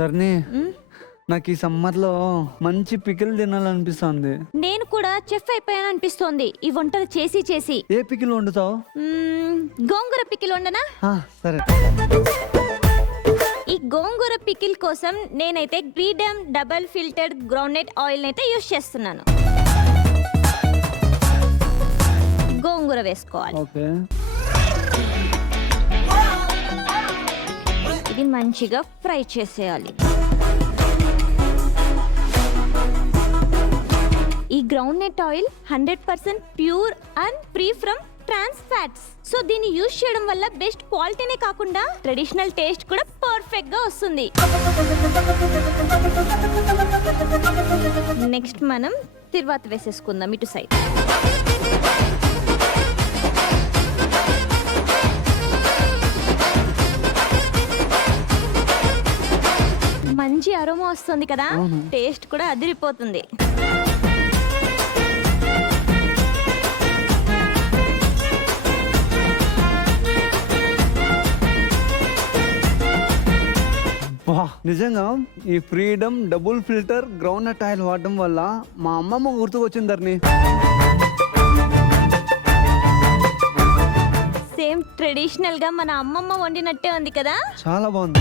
ధర్ని మ్? నాకు ఈ సమ్మర్ లో మంచి పికిల్ తినాలనిపిస్తుంది. నేను కూడా చెఫ్ అయిపోయాను అనిపిస్తోంది ఈ వంటలు చేసి చేసి. ఏ పికిల్ వండుతావు? గోంగూర పికిల్ వండనా? సరే. ఈ గోంగూర పికిల్ కోసం నేనైతే Freedom double filtered groundnut oil అయితే యూస్ చేస్తున్నాను. గోంగూర వేసుకోవాలి. ఓకే. ఇది మంచిగా ఫ్రై చేసేయాలి. ఈ groundnut oil 100% pure and free from trans fats. So దీన్ని యూజ్ చేయడం వల్ల బెస్ట్ క్వాలిటీనే కాకుండా ట్రెడిషనల్ టేస్ట్ కూడా పర్ఫెక్ట్ గా వస్తుంది. నెక్స్ట్ మనం తిరువాత వేసేసుకుందాం ఇటు సైడ్. మంచి అరోమా వస్తుంది కదా, టేస్ట్ కూడా అదిరిపోతుంది. నిజంగా ఈ Freedom double filter groundnut oil వాడడం వల్ల మా అమ్మమ్మ గుర్తుకొచ్చింది ధర్ని. సేమ్ ట్రెడిషనల్ గా మన అమ్మమ్మ వండినట్టే ఉంది కదా. చాలా బాగుంది.